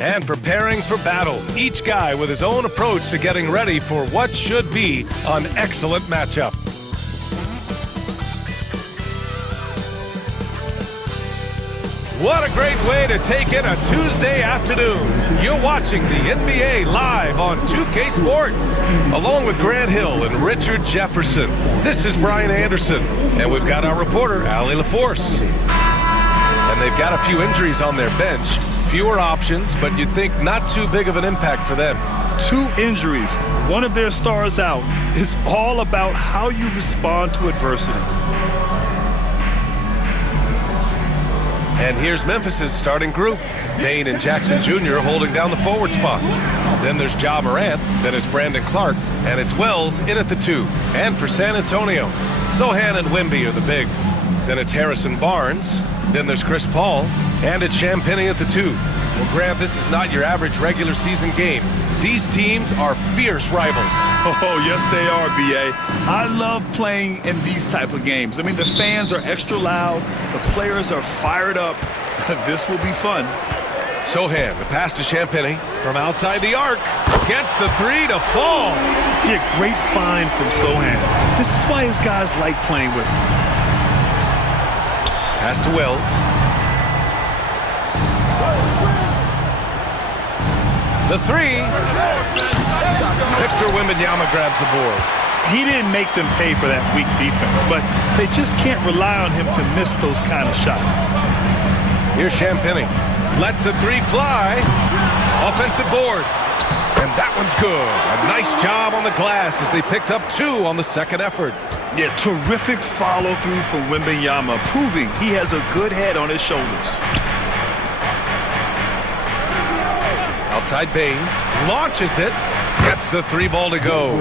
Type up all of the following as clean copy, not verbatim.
And preparing for battle, each guy with his own approach to getting ready for what should be an excellent matchup. What a great way to take in a Tuesday afternoon. You're watching the NBA live on 2K Sports. Along with Grant Hill and Richard Jefferson, this is Brian Anderson. And we've got our reporter, Allie LaForce. And they've got a few injuries on their bench. Fewer options, but you'd think not too big of an impact for them. 2 injuries, one of their stars out. It's all about how you respond to adversity. And here's Memphis's starting group. Dane and Jackson Jr. holding down the forward spots. Then there's Ja Morant, then it's Brandon Clark, and it's Wells in at the 2. And for San Antonio, Sohan and Wemby are the bigs. Then it's Harrison Barnes, then there's Chris Paul, and it's Champagnie at the 2. Well, Grant, this is not your average regular season game. These teams are fierce rivals. Oh, yes, they are, B.A. I love playing in these type of games. I mean, the fans are extra loud. The players are fired up. This will be fun. Sohan, the pass to Champagnie from outside the arc. Gets the 3 to fall. Yeah, great find from Sohan. This is why his guys like playing with him. Pass to Wells. The 3. Victor Wembanyama grabs the board. He didn't make them pay for that weak defense, but they just can't rely on him to miss those kind of shots. Here's Champagnie. Lets the 3 fly. Offensive board. And that one's good. A nice job on the glass as they picked up 2 on the second effort. Yeah, terrific follow-through from Wembanyama, proving he has a good head on his shoulders. Outside Bane, launches it, gets the 3 ball to go.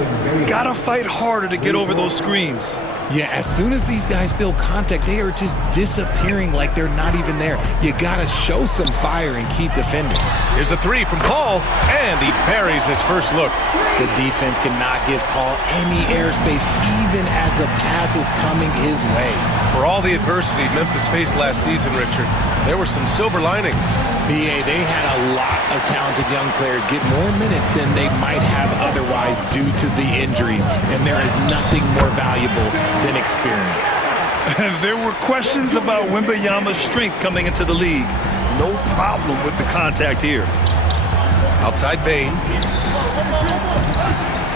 Gotta fight harder to get over those screens. Yeah, as soon as these guys feel contact, they are just disappearing like they're not even there. You gotta show some fire and keep defending. Here's a 3 from Paul, and he buries his first look. The defense cannot give Paul any airspace, even as the pass is coming his way. For all the adversity Memphis faced last season, Richard, there were some silver linings. BA, they had a lot of talented young players get more minutes than they might have otherwise due to the injuries, and there is nothing more valuable than experience. There were questions about Wembanyama's strength coming into the league. No problem with the contact here. Outside Bane.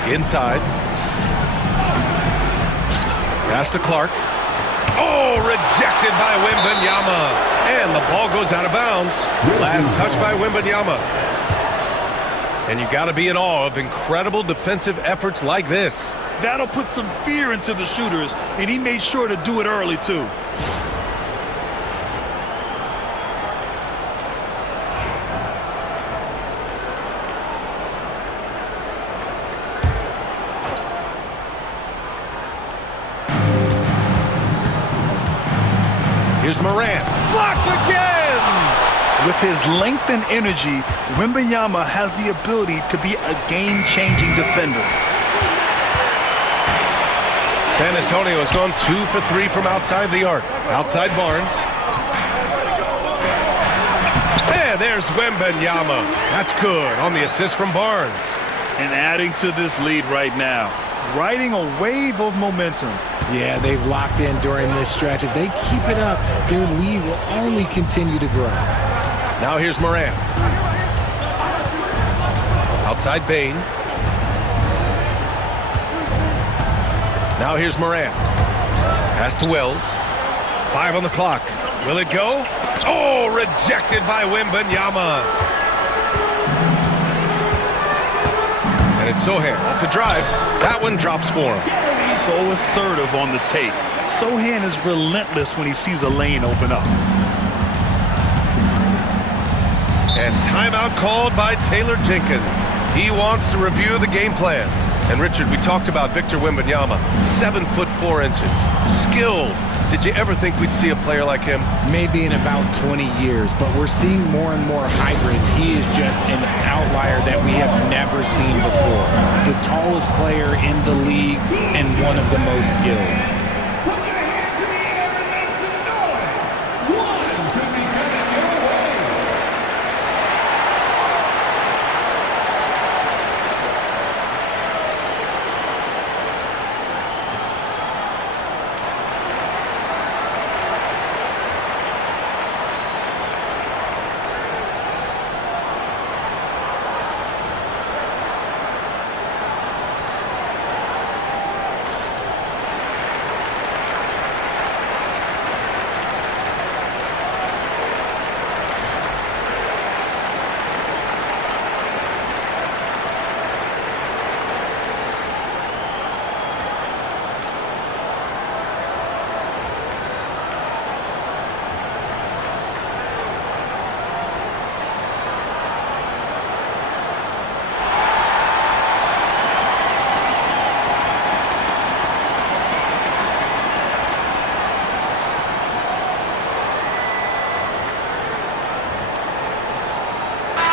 Inside. Pass to Clark. Oh, rejected by Wembanyama. And the ball goes out of bounds. Last touch by Wembanyama. And you got to be in awe of incredible defensive efforts like this. That'll put some fear into the shooters, and he made sure to do it early, too. Here's Morant. Blocked again! With his length and energy, Wembanyama has the ability to be a game-changing defender. San Antonio has gone 2 for 3 from outside the arc. Outside Barnes. And there's Wembanyama. That's good on the assist from Barnes. And adding to this lead right now, riding a wave of momentum. Yeah, they've locked in during this stretch. If they keep it up, their lead will only continue to grow. Now here's Morant. Outside Bane. Now here's Morant. Pass to Wells. 5 on the clock. Will it go? Oh, rejected by Wembanyama. And it's Sohan off the drive. That one drops for him. So assertive on the take. Sohan is relentless when he sees a lane open up. And timeout called by Taylor Jenkins. He wants to review the game plan. And Richard, we talked about Victor Wembanyama, 7 foot 4 inches, skilled. Did you ever think we'd see a player like him? Maybe in about 20 years, but we're seeing more and more hybrids. He is just an outlier that we have never seen before. The tallest player in the league and one of the most skilled.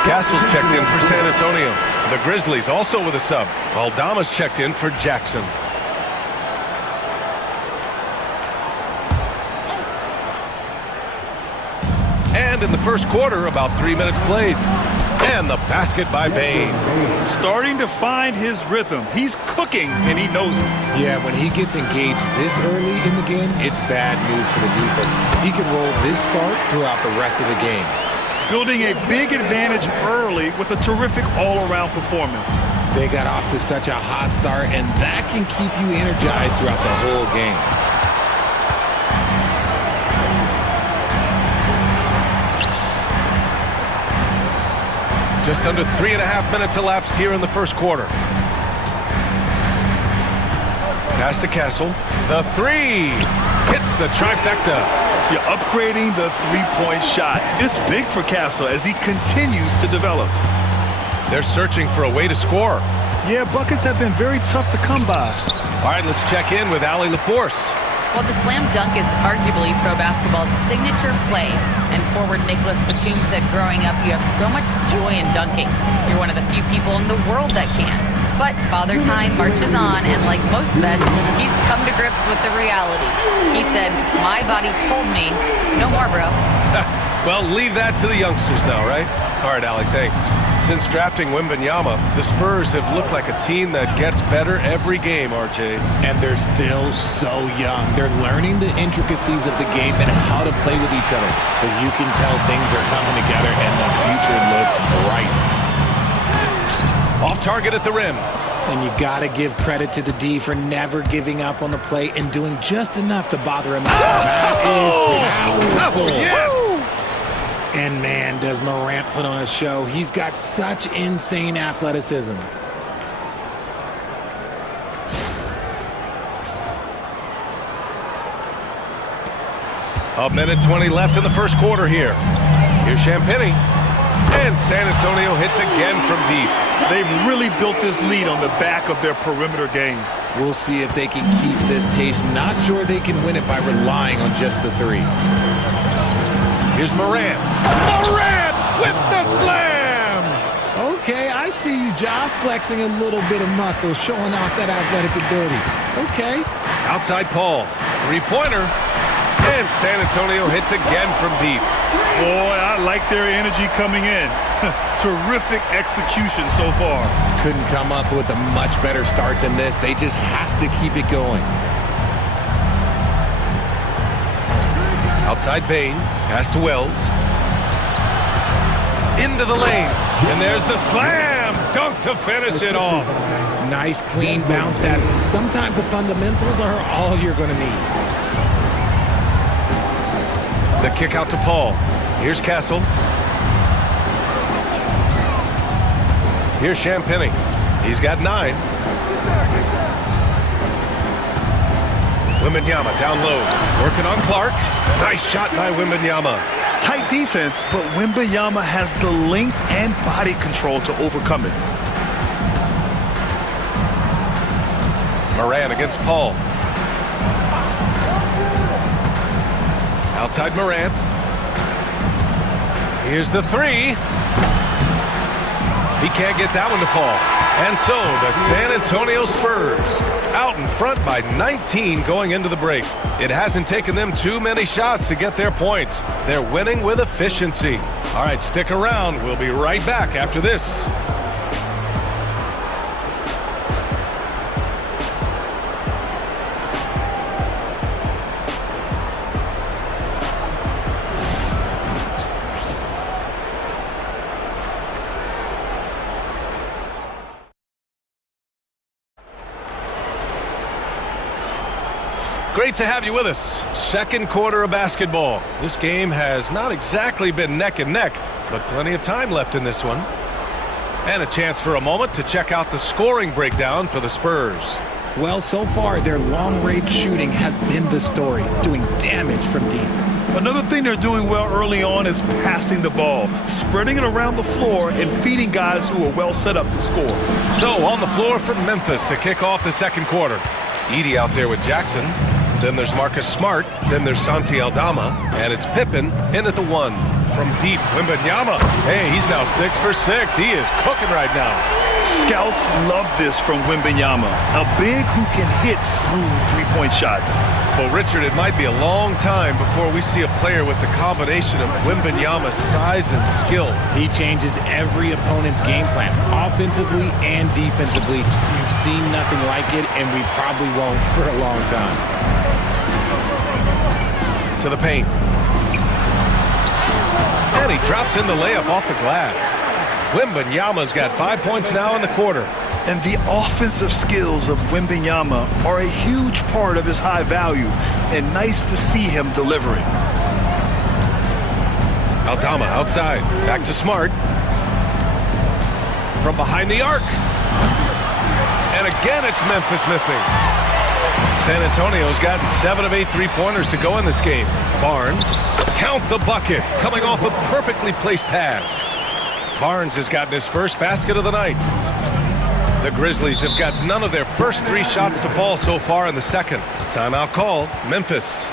Castle's checked in for San Antonio. The Grizzlies also with a sub. Aldama's checked in for Jackson. And in the first quarter, about 3 minutes played. And the basket by Bain. Starting to find his rhythm. He's cooking, and he knows it. Yeah, when he gets engaged this early in the game, it's bad news for the defense. He can roll this start throughout the rest of the game. Building a big advantage early with a terrific all-around performance. They got off to such a hot start, and that can keep you energized throughout the whole game. Just under 3.5 minutes elapsed here in the first quarter. Pass to Castle. The three hits the trifecta. You're upgrading the three-point shot. It's big for Castle as he continues to develop. They're searching for a way to score. Yeah, buckets have been very tough to come by. All right, let's check in with Allie LaForce. Well, the slam dunk is arguably pro basketball's signature play. And forward Nicholas Batum said growing up, you have so much joy in dunking. You're one of the few people in the world that can. But Father Time marches on, and like most vets, he's come to grips with the reality. He said, my body told me, no more, bro. Well, leave that to the youngsters now, right? All right, Allie, thanks. Since drafting Wembanyama, the Spurs have looked like a team that gets better every game, RJ. And they're still so young. They're learning the intricacies of the game and how to play with each other. But you can tell things are coming together, and the future looks bright. Off target at the rim. And you got to give credit to the D for never giving up on the play and doing just enough to bother him. That is powerful. Yes! And man, does Morant put on a show. He's got such insane athleticism. A minute 20 left in the first quarter here. Here's Champagny. And San Antonio hits again from deep. They've really built this lead on the back of their perimeter game. We'll see if they can keep this pace. Not sure they can win it by relying on just the three. Here's Morant. Morant with the slam! Okay, I see you, Ja, flexing a little bit of muscle, showing off that athletic ability. Okay. Outside Paul. Three-pointer. And San Antonio hits again from deep. Boy, I like their energy coming in. Terrific execution so far. Couldn't come up with a much better start than this. They just have to keep it going. Outside Bain. Pass to Wells. Into the lane. And there's the slam dunk to finish it off. Nice, clean bounce pass. Sometimes the fundamentals are all you're going to need. The kick out to Paul. Here's Castle. Here's Champagny. He's got 9. Wembanyama down low. Working on Clark. Nice shot by Wembanyama. Tight defense, but Wembanyama has the length and body control to overcome it. Morant against Paul. Outside Morant. Here's the three. He can't get that one to fall. And so the San Antonio Spurs out in front by 19 going into the break. It hasn't taken them too many shots to get their points. They're winning with efficiency. All right, stick around. We'll be right back after this. Great to have you with us. Second quarter of basketball. This game has not exactly been neck and neck, but plenty of time left in this one. And a chance for a moment to check out the scoring breakdown for the Spurs. Well, so far, their long-range shooting has been the story, doing damage from deep. Another thing they're doing well early on is passing the ball, spreading it around the floor and feeding guys who are well set up to score. So on the floor for Memphis to kick off the second quarter. Edey out there with Jackson. Then there's Marcus Smart. Then there's Santi Aldama. And it's Pippen in at the 1. from deep. Wembanyama. Hey, he's now 6 for 6. He is cooking right now. Scouts love this from Wembanyama. A big who can hit smooth three-point shots. Well, Richard, it might be a long time before we see a player with the combination of Wembanyama's size and skill. He changes every opponent's game plan, offensively and defensively. You've seen nothing like it, and we probably won't for a long time. To the paint. And he drops in the layup off the glass. Wembanyama's got 5 points now in the quarter. And the offensive skills of Wembanyama are a huge part of his high value, and nice to see him delivering. Aldama outside, back to Smart. From behind the arc. And again, it's Memphis missing. San Antonio's gotten 7 of 8 three-pointers to go in this game. Barnes, count the bucket, coming off a perfectly placed pass. Barnes has gotten his first basket of the night. The Grizzlies have got none of their first 3 shots to fall so far in the second. Timeout call, Memphis.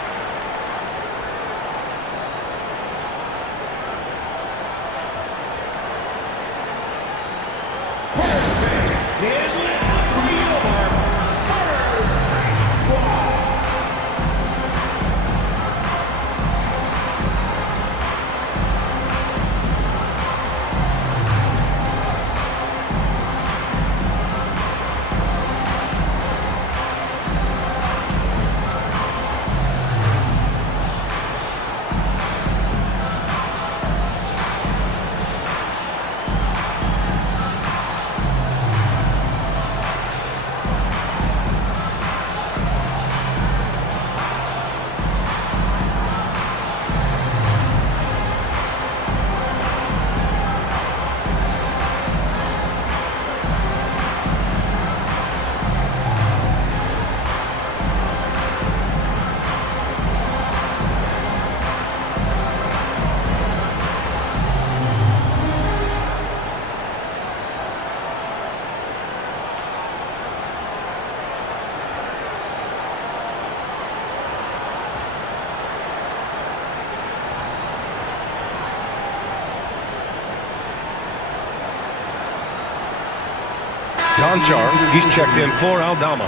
Donchar, he's checked in for Aldama.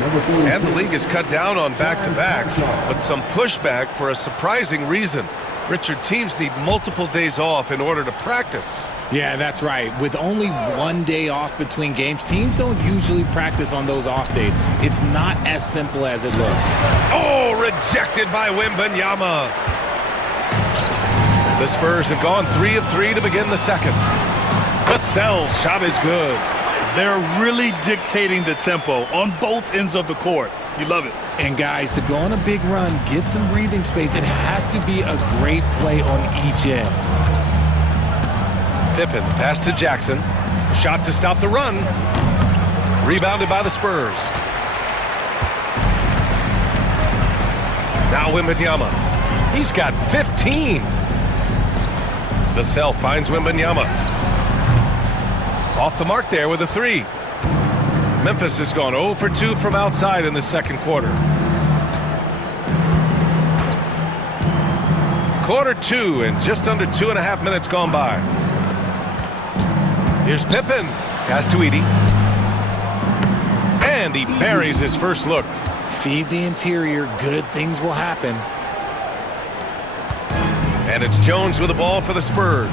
And the league has cut down on back-to-backs, but some pushback for a surprising reason. Richard, teams need multiple days off in order to practice. Yeah, that's right. With only 1 day off between games, teams don't usually practice on those off days. It's not as simple as it looks. Oh, rejected by Wembanyama. The Spurs have gone 3 of 3 to begin the second. Vassell's shot is good. They're really dictating the tempo on both ends of the court. You love it. And guys, to go on a big run, get some breathing space, it has to be a great play on each end. Pippen, pass to Jackson. A shot to stop the run. Rebounded by the Spurs. Now Wembanyama. He's got 15. Vassell finds Wembanyama. Off the mark there with a 3. Memphis has gone 0 for 2 from outside in the second quarter. Quarter 2 and just under 2.5 minutes gone by. Here's Pippen. Pass to Edey. And he buries his first look. Feed the interior. Good things will happen. And it's Jones with the ball for the Spurs.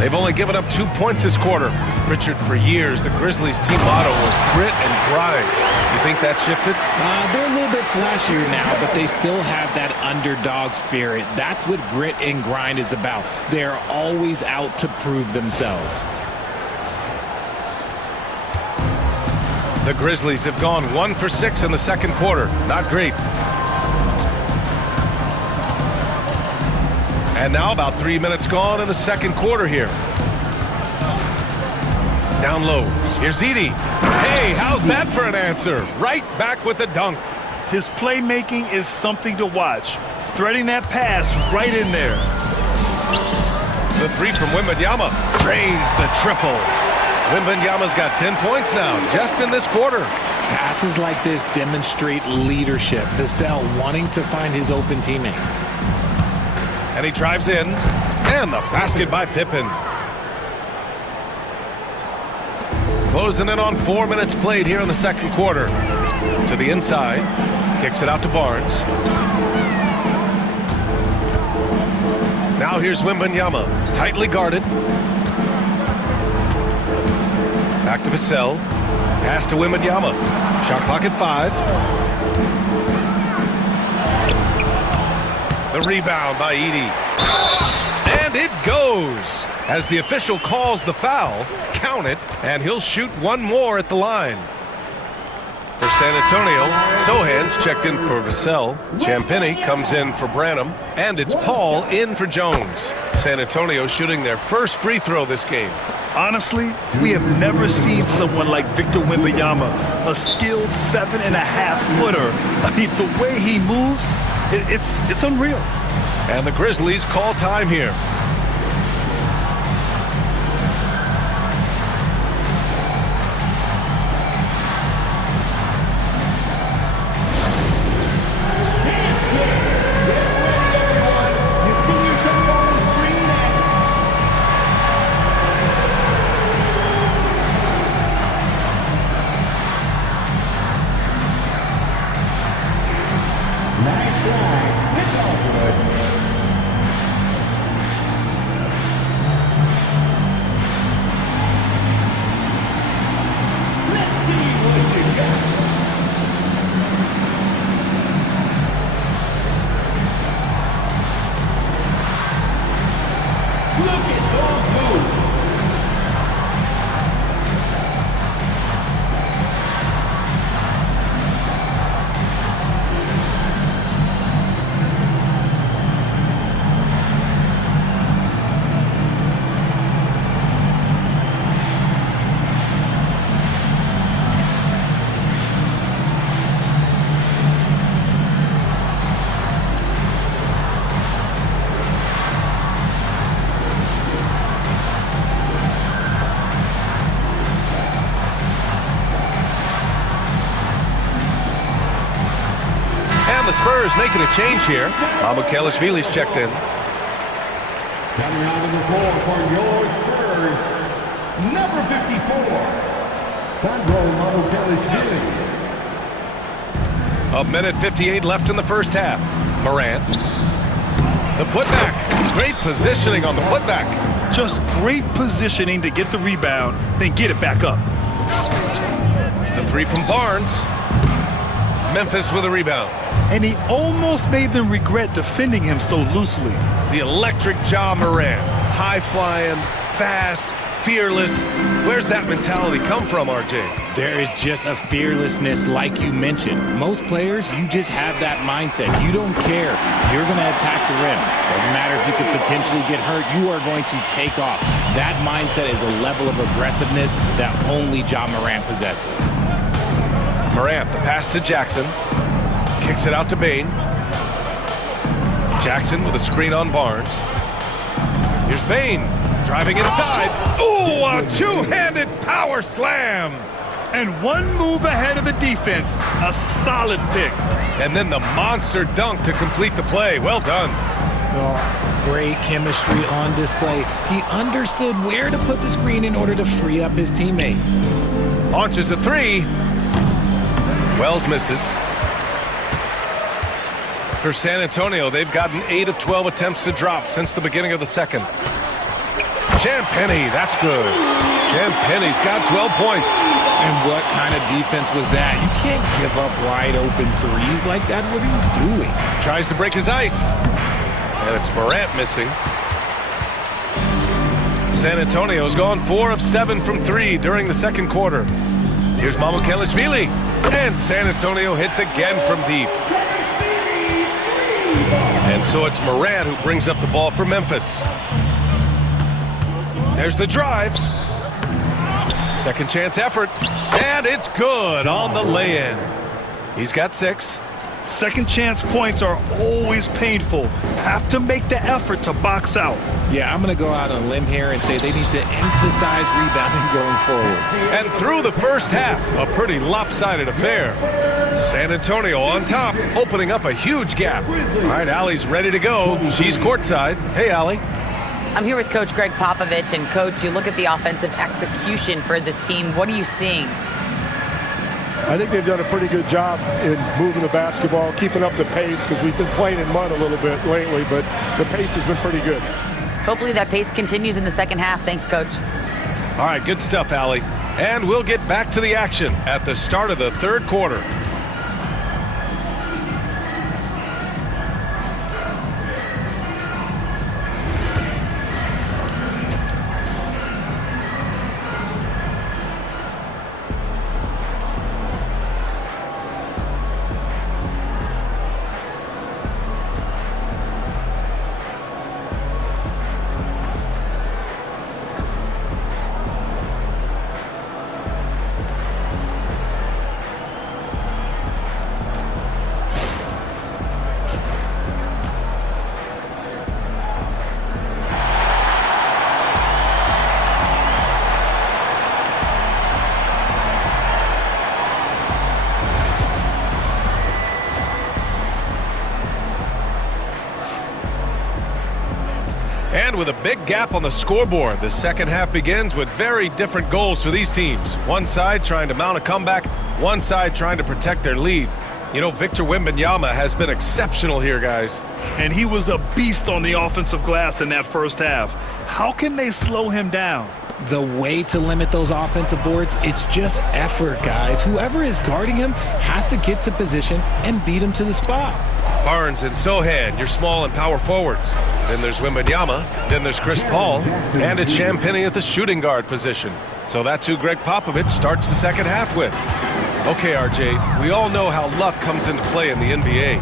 They've only given up 2 points this quarter. Richard, for years, the Grizzlies' team motto was grit and grind. You think that shifted? They're a little bit flashier now, but they still have that underdog spirit. That's what grit and grind is about. They're always out to prove themselves. The Grizzlies have gone 1 for 6 in the second quarter. Not great. And now about 3 minutes gone in the second quarter here. Down low. Here's Edey. Hey, how's that for an answer? Right back with the dunk. His playmaking is something to watch. Threading that pass right in there. The 3 from Wembanyama drains the triple. Wembanyama's got 10 points now, just in this quarter. Passes like this demonstrate leadership. Vassell wanting to find his open teammates. And he drives in. And the basket by Pippen. Closing in on 4 minutes played here in the second quarter. To the inside. Kicks it out to Barnes. Now here's Wembanyama. Tightly guarded. Back to Vassell. Pass to Wembanyama. Shot clock at 5. The rebound by Edey. And it goes. As the official calls the foul, count it, and he'll shoot one more at the line. For San Antonio, Sohan's checked in for Vassell. Champagnie comes in for Branham. And it's Paul in for Jones. San Antonio shooting their first free throw this game. Honestly, we have never seen someone like Victor Wembanyama, a skilled 7.5-footer. I mean, the way he moves, it's unreal. And the Grizzlies call time here. The Spurs making a change here. Mamukelashvili's checked in. Coming out number 4 for your Spurs, number 54, Sandro Mamukelashvili. A minute 58 left in the first half. Morant. The putback. Great positioning on the putback. Just great positioning to get the rebound, then get it back up. The three from Barnes. Memphis with a rebound. And he almost made them regret defending him so loosely. The electric Ja Morant. High-flying, fast, fearless. Where's that mentality come from, RJ? There is just a fearlessness like you mentioned. Most players, you just have that mindset. You don't care. You're going to attack the rim. Doesn't matter if you could potentially get hurt. You are going to take off. That mindset is a level of aggressiveness that only Ja Morant possesses. Morant, the pass to Jackson. Kicks it out to Bane. Jackson with a screen on Barnes. Here's Bane driving inside. Ooh, a two-handed power slam. And one move ahead of the defense. A solid pick. And then the monster dunk to complete the play. Well done. Oh, great chemistry on display. He understood where to put the screen in order to free up his teammate. Launches a three. Wells misses. For San Antonio, they've gotten 8 of 12 attempts to drop since the beginning of the second. Champagnie, that's good. Champagnie's got 12 points. And what kind of defense was that? You can't give up wide open threes like that. What are you doing? Tries to break his ice. And it's Morant missing. San Antonio's gone 4 of 7 from 3 during the second quarter. Here's Mamukelashvili. And San Antonio hits again from deep. And so it's Morant who brings up the ball for Memphis. There's the drive. Second chance effort. And it's good on the lay-in. He's got 6. Second chance points are always painful. Have to make the effort to box out. Yeah, I'm going to go out on a limb here and say they need to emphasize rebounding going forward. And through the first half, a pretty lopsided affair. San Antonio on top, opening up a huge gap. All right, Allie's ready to go. She's courtside. Hey, Allie. I'm here with Coach Greg Popovich, and Coach, you look at the offensive execution for this team. What are you seeing? I think they've done a pretty good job in moving the basketball, keeping up the pace, because we've been playing in mud a little bit lately, but the pace has been pretty good. Hopefully that pace continues in the second half. Thanks, Coach. All right, good stuff, Allie. And we'll get back to the action at the start of the third quarter. And with a big gap on the scoreboard, the second half begins with very different goals for these teams. One side trying to mount a comeback, one side trying to protect their lead. You know, Victor Wembanyama has been exceptional here, guys. And he was a beast on the offensive glass in that first half. How can they slow him down? The way to limit those offensive boards, it's just effort, guys. Whoever is guarding him has to get to position and beat him to the spot. Barnes and Sohan, your small and power forwards. Then there's Wembanyama, then there's Chris Paul, and it's Champagnie at the shooting guard position. So that's who Greg Popovich starts the second half with. Okay, RJ, we all know how luck comes into play in the NBA.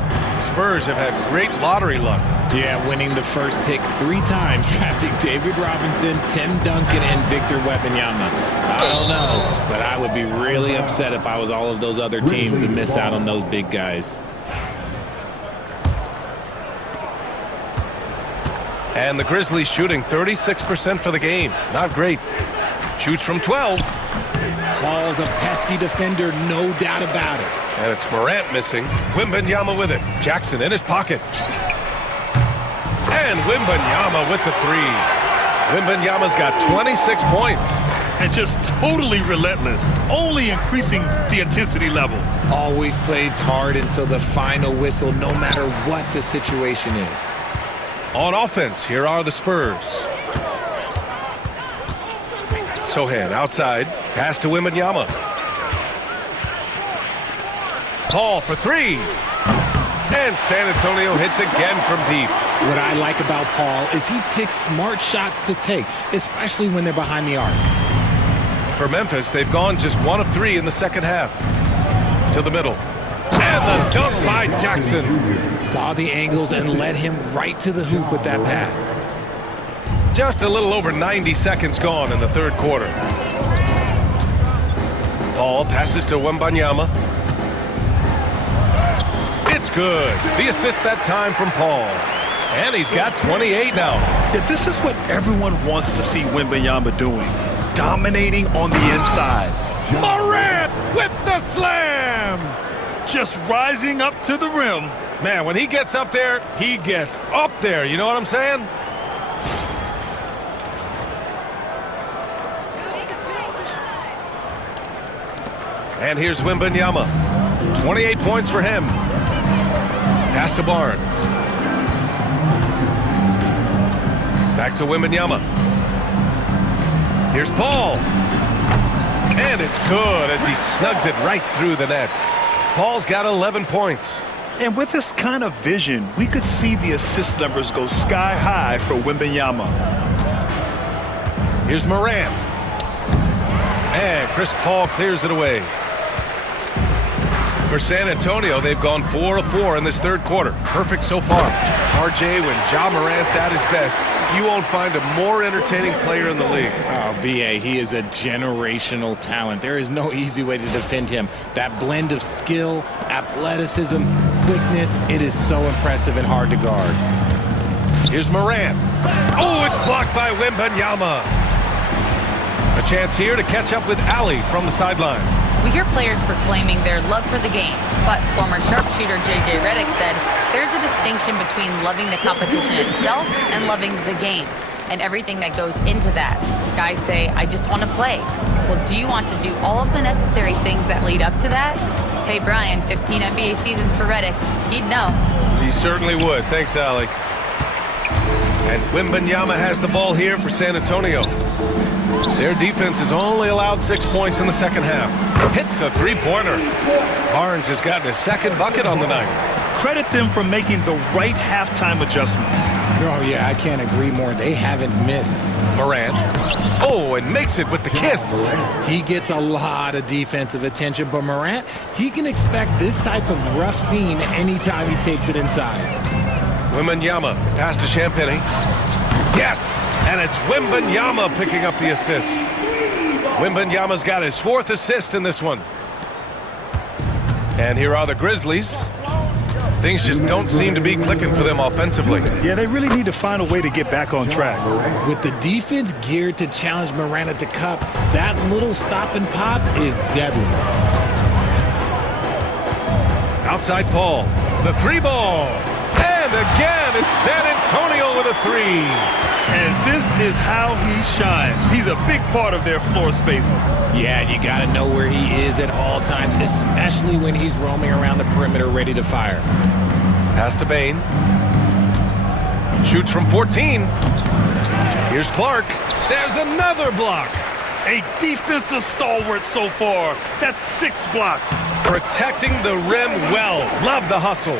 Spurs have had great lottery luck. Yeah, winning the first pick 3 times, drafting David Robinson, Tim Duncan, and Victor Wembanyama. I don't know, but I would be really upset if I was all of those other teams to miss out on those big guys. And the Grizzlies shooting 36% for the game. Not great. Shoots from 12. Paul's a pesky defender, no doubt about it. And it's Morant missing. Wembanyama with it. Jackson in his pocket. And Wembanyama with the 3. Wembanyama's got 26 points. And just totally relentless, only increasing the intensity level. Always plays hard until the final whistle, no matter what the situation is. On offense, here are the Spurs. Sohan outside. Pass to Wembanyama. Paul for 3. And San Antonio hits again from deep. What I like about Paul is he picks smart shots to take, especially when they're behind the arc. For Memphis, they've gone just 1 of 3 in the second half. To the middle. And the dunk by Jackson. Saw the angles and led him right to the hoop with that pass. Just a little over 90 seconds gone in the third quarter. Paul passes to Wembanyama. It's good. The assist that time from Paul. And he's got 28 now. Yeah, this is what everyone wants to see Wembanyama doing. Dominating on the inside. Morant with the slam. Just rising up to the rim. Man, when he gets up there, he gets up there. You know what I'm saying? And here's Wembanyama. 28 points for him. Pass to Barnes. Back to Wembanyama. Here's Paul. And it's good as he snugs it right through the net. Paul's got 11 points. And with this kind of vision, we could see the assist numbers go sky high for Wembanyama. Here's Morant. And Chris Paul clears it away. For San Antonio, they've gone 4 of 4 in this third quarter. Perfect so far. RJ, when Ja Morant's at his best, you won't find a more entertaining player in the league. Oh, B.A., he is a generational talent. There is no easy way to defend him. That blend of skill, athleticism, quickness, it is so impressive and hard to guard. Here's Morant. Oh, it's blocked by Wembanyama. A chance here to catch up with Allie from the sideline. We hear players proclaiming their love for the game, but former sharpshooter J.J. Redick said there's a distinction between loving the competition itself and loving the game. and everything that goes into that. Guys say, I just want to play. Well, do you want to do all of the necessary things that lead up to that? Hey, Brian, 15 NBA seasons for Redick. He'd know. He certainly would. Thanks, Allie. And Wembanyama has the ball here for San Antonio. Their defense has only allowed 6 points in the second half. Hits a three-pointer. Barnes has gotten his second bucket on the night. Credit them for making the right halftime adjustments. Oh, yeah, I can't agree more. They haven't missed. Morant. Oh, and makes it with the kiss. He gets a lot of defensive attention, but Morant, he can expect this type of rough scene anytime he takes it inside. Wembanyama pass to Champagnie. Yes, and it's Wembanyama picking up the assist. Wembanyama's got his 4th assist in this one. And here are the Grizzlies. Things just don't seem to be clicking for them offensively. Yeah, they really need to find a way to get back on track. With the defense geared to challenge Morant at the cup, that little stop and pop is deadly. Outside Paul, the 3-ball. And again, it's San Antonio with a 3. And this is how he shines. He's a big part of their floor spacing. Yeah, and you got to know where he is at all times, especially when he's roaming around the perimeter ready to fire. Pass to Bane. Shoots from 14. Here's Clark. There's another block. A defensive stalwart so far. That's 6 blocks. Protecting the rim well. Love the hustle.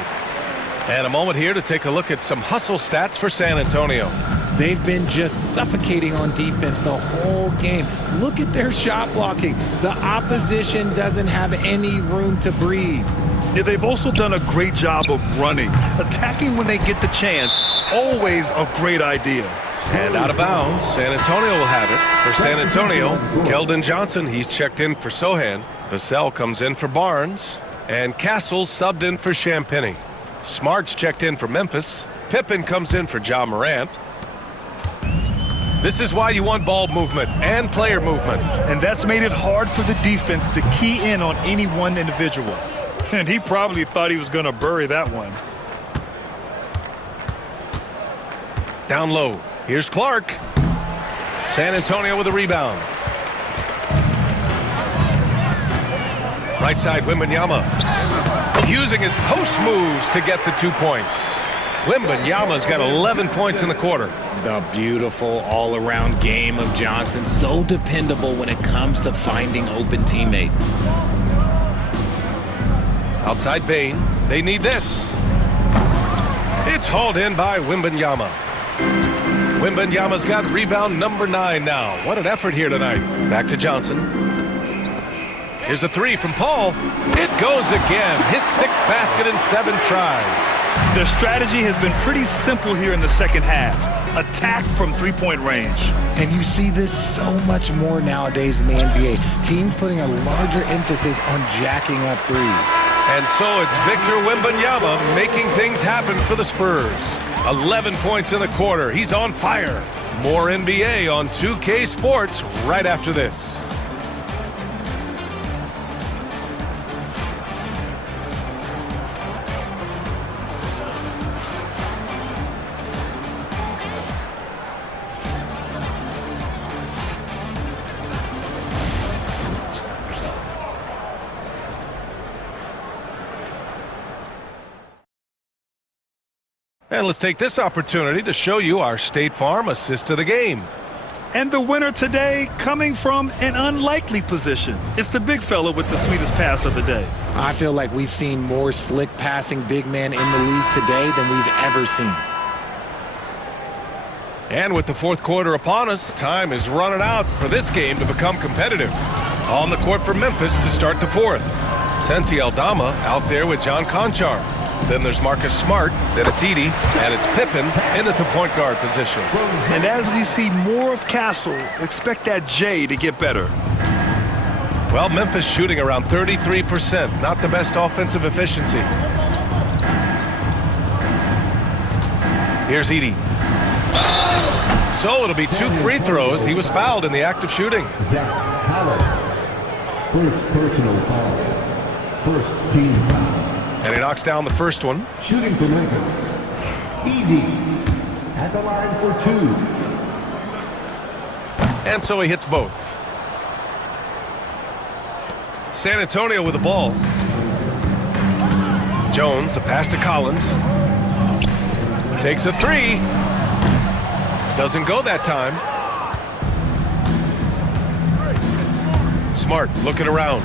And a moment here to take a look at some hustle stats for San Antonio. They've been just suffocating on defense the whole game. Look at their shot blocking. The opposition doesn't have any room to breathe. Yeah, they've also done a great job of running. Attacking when they get the chance, always a great idea. And out of bounds, San Antonio will have it. For San Antonio, Keldon Johnson, he's checked in for Sohan. Vassell comes in for Barnes. And Castle subbed in for Champagnie. Smart's checked in for Memphis. Pippen comes in for Ja Morant. This is why you want ball movement and player movement. And that's made it hard for the defense to key in on any one individual. And he probably thought he was going to bury that one. Down low. Here's Clark. San Antonio with a rebound. Right side, Wembanyama. Using his post moves to get the 2 points. Wembanyama's got 11 points in the quarter. The beautiful all-around game of Johnson, so dependable when it comes to finding open teammates. Outside Bane, they need this. It's hauled in by Wembanyama. Wembanyama's got rebound number 9 now. What an effort here tonight. Back to Johnson. Here's a 3 from Paul. It goes again. His 6th basket in 7 tries. Their strategy has been pretty simple here in the second half. Attack from 3-point range. And you see this so much more nowadays in the NBA. Teams putting a larger emphasis on jacking up threes. And so it's Victor Wembanyama making things happen for the Spurs. 11 points in the quarter. He's on fire. More NBA on 2K Sports right after this. And let's take this opportunity to show you our State Farm assist of the game. And the winner today coming from an unlikely position. It's the big fella with the sweetest pass of the day. I feel like we've seen more slick passing big men in the league today than we've ever seen. And with the 4th quarter upon us, time is running out for this game to become competitive. On the court for Memphis to start the 4th. Santi Aldama out there with John Conchar. Then there's Marcus Smart, then it's Edey, and it's Pippen in at the point guard position. And as we see more of Castle, expect that J to get better. Well, Memphis shooting around 33%, not the best offensive efficiency. Here's Edey. So it'll be 2 free throws. He was fouled in the act of shooting. Zach Collins, first personal foul, first team foul. And he knocks down the first one. Shooting for Memphis, Edey at the line for 2. And so he hits both. San Antonio with the ball. Jones, the pass to Collins. Takes a three. Doesn't go that time. Smart looking around.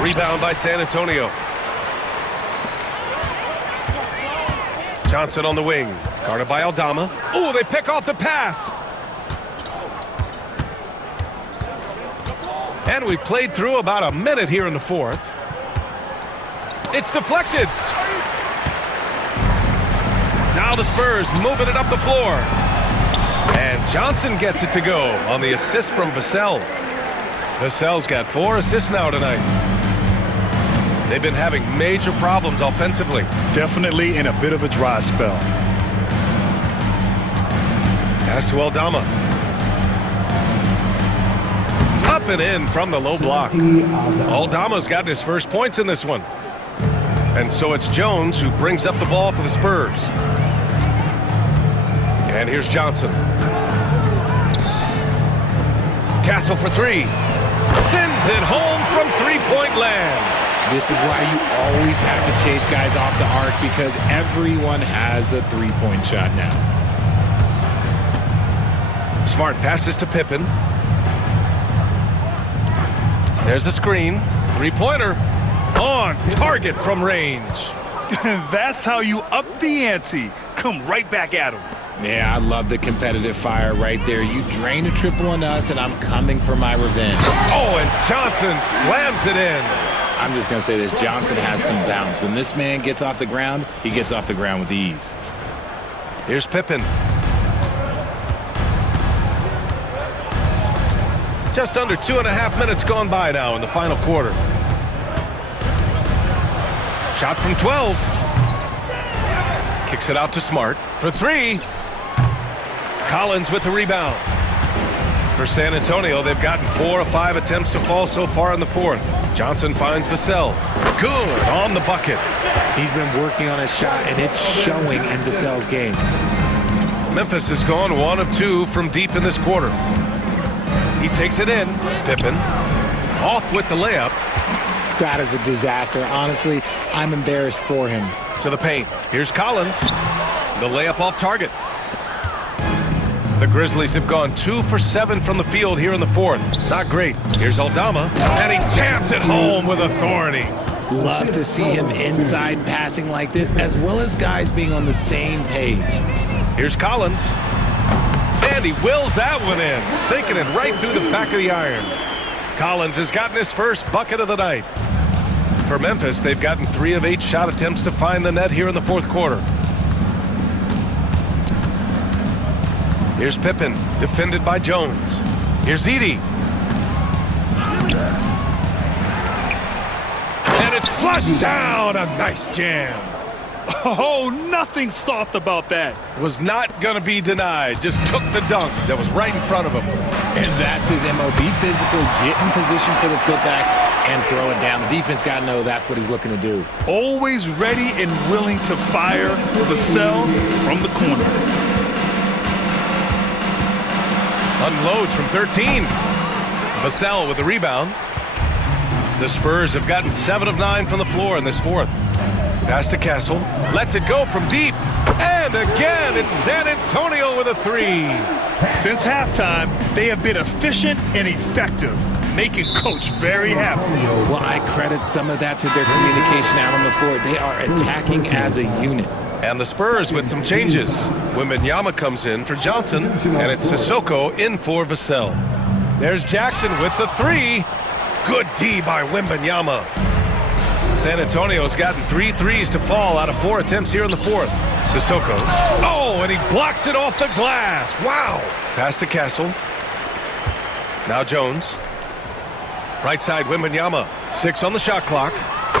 Rebound by San Antonio. Johnson on the wing. Guarded by Aldama. Oh, they pick off the pass. And we played through about a minute here in the fourth. It's deflected. Now the Spurs moving it up the floor. And Johnson gets it to go on the assist from Vassell. Vassell's got 4 assists now tonight. They've been having major problems offensively. Definitely in a bit of a dry spell. Pass to Aldama. Up and in from the low block. Aldama's gotten his first points in this one. And so it's Jones who brings up the ball for the Spurs. And here's Johnson. Castle for 3. Sends it home from three-point land. This is why you always have to chase guys off the arc, because everyone has a three-point shot now. Smart passes to Pippen. There's a screen. Three-pointer. On target from range. That's how you up the ante. Come right back at him. Yeah, I love the competitive fire right there. You drain a triple on us, and I'm coming for my revenge. Oh, and Johnson slams it in. I'm just going to say this. Johnson has some bounce. When this man gets off the ground, he gets off the ground with ease. Here's Pippen. Just under 2.5 minutes gone by now in the final quarter. Shot from 12. Kicks it out to Smart for 3. Collins with the rebound. For San Antonio, they've gotten 4 of 5 attempts to fall so far in the fourth. Johnson finds Vassell. Good on the bucket. He's been working on his shot, and it's showing in Vassell's game. Memphis has gone 1 of 2 from deep in this quarter. He takes it in. Pippen off with the layup. That is a disaster. Honestly, I'm embarrassed for him. To the paint. Here's Collins. The layup off target. The Grizzlies have gone 2 for 7 from the field here in the fourth. Not great. Here's Aldama, and he jams it home with authority. Love to see him inside passing like this, as well as guys being on the same page. Here's Collins. And he wills that one in, sinking it right through the back of the iron. Collins has gotten his first bucket of the night. For Memphis, they've gotten 3 of 8 shot attempts to find the net here in the fourth quarter. Here's Pippen, defended by Jones. Here's Edey. And it's flushed down. A nice jam. Oh, nothing soft about that. Was not going to be denied. Just took the dunk that was right in front of him. And that's his MO. Be physical, get in position for the putback, and throw it down. The defense got to know that's what he's looking to do. Always ready and willing to fire Vassell from the corner. Unloads from 13. Vassell with the rebound. The Spurs have gotten 7 of 9 from the floor in this fourth. Pass to Castle. Lets it go from deep. And again, it's San Antonio with a 3. Since halftime, they have been efficient and effective, making Coach very happy. Well, I credit some of that to their communication out on the floor. They are attacking as a unit. And the Spurs with some changes. Wembanyama comes in for Johnson, and it's Sissoko in for Vassell. There's Jackson with the 3. Good D by Wembanyama. San Antonio's gotten 3 threes to fall out of 4 attempts here in the fourth. Sissoko. Oh, and he blocks it off the glass. Wow. Pass to Castle. Now Jones. Right side, Wembanyama. 6 on the shot clock.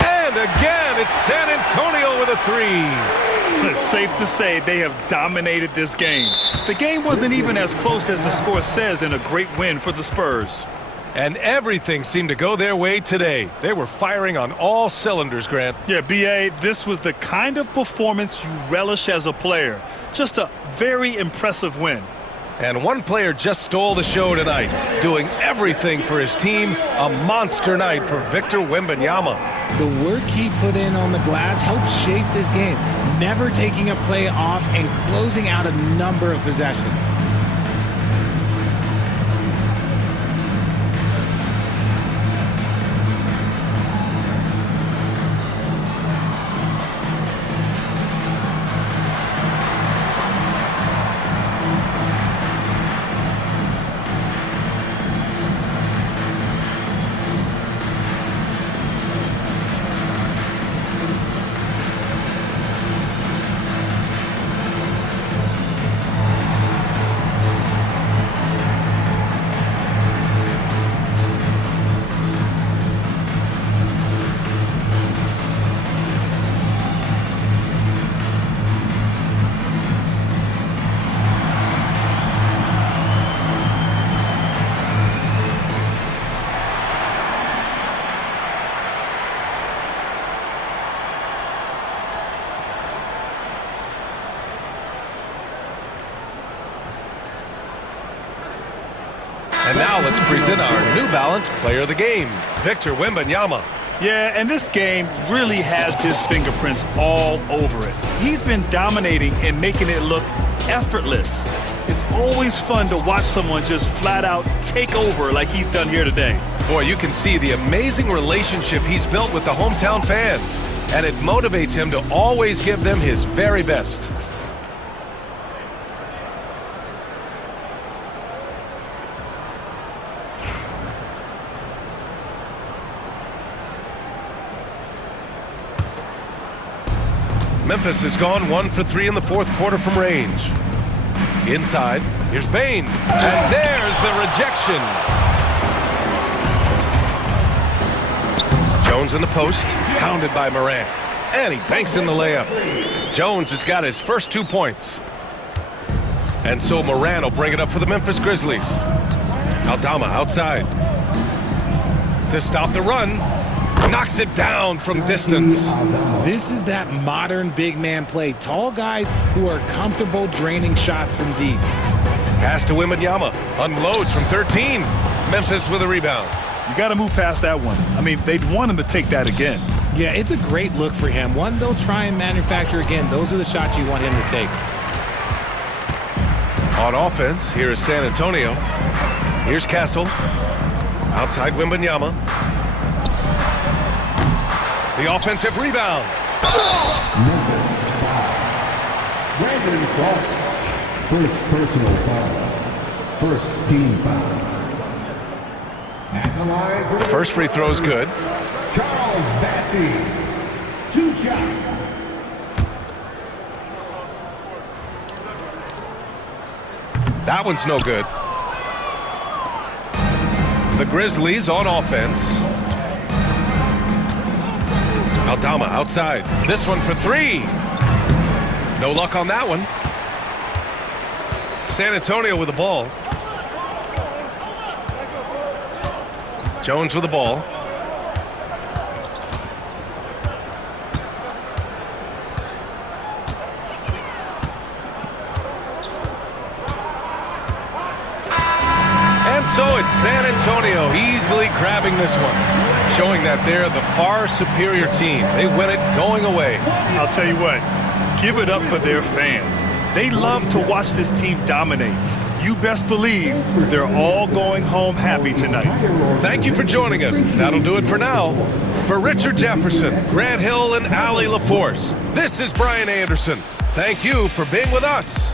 And again, it's San Antonio with a 3. It's safe to say they have dominated this game. The game wasn't even as close as the score says in a great win for the Spurs. And everything seemed to go their way today. They were firing on all cylinders, Grant. Yeah, B.A., this was the kind of performance you relish as a player. Just a very impressive win. And one player just stole the show tonight, doing everything for his team. A monster night for Victor Wembanyama. The work he put in on the glass helped shape this game, never taking a play off and closing out a number of possessions. And now let's present our New Balance Player of the Game, Victor Wembanyama. Yeah, and this game really has his fingerprints all over it. He's been dominating and making it look effortless. It's always fun to watch someone just flat out take over like he's done here today. Boy, you can see the amazing relationship he's built with the hometown fans, and it motivates him to always give them his very best. Memphis has gone 1 for 3 in the fourth quarter from range. Inside, here's Bane, and there's the rejection. Jones in the post, pounded by Morant, and he banks in the layup. Jones has got his first 2 points. And so Morant will bring it up for the Memphis Grizzlies. Aldama outside. To stop the run, knocks it down from distance. This is that modern big man play. Tall guys who are comfortable draining shots from deep. Pass to Wembanyama. Unloads from 13. Memphis with a rebound. You got to move past that one. I mean, they'd want him to take that again. Yeah, it's a great look for him. One they'll try and manufacture again. Those are the shots you want him to take. On offense, here is San Antonio. Here's Castle. Outside Wembanyama. The offensive rebound. Memphis foul. Brandon Clark. First personal foul. First team foul. At the line for The first free throw is good. Charles Bassey. 2 shots. That one's no good. The Grizzlies on offense. Aldama outside. This one for 3. No luck on that one. San Antonio with the ball. Jones with the ball. And so it's San Antonio easily grabbing this one, showing that they're the far superior team. They win it going away. I'll tell you what, give it up for their fans. They love to watch this team dominate. You best believe they're all going home happy tonight. Thank you for joining us. That'll do it for now. For Richard Jefferson, Grant Hill, and Allie LaForce, this is Brian Anderson. Thank you for being with us.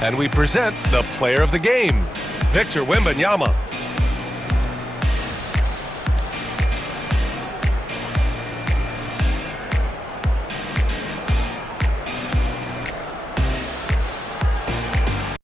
And we present the player of the game, Victor Wembanyama.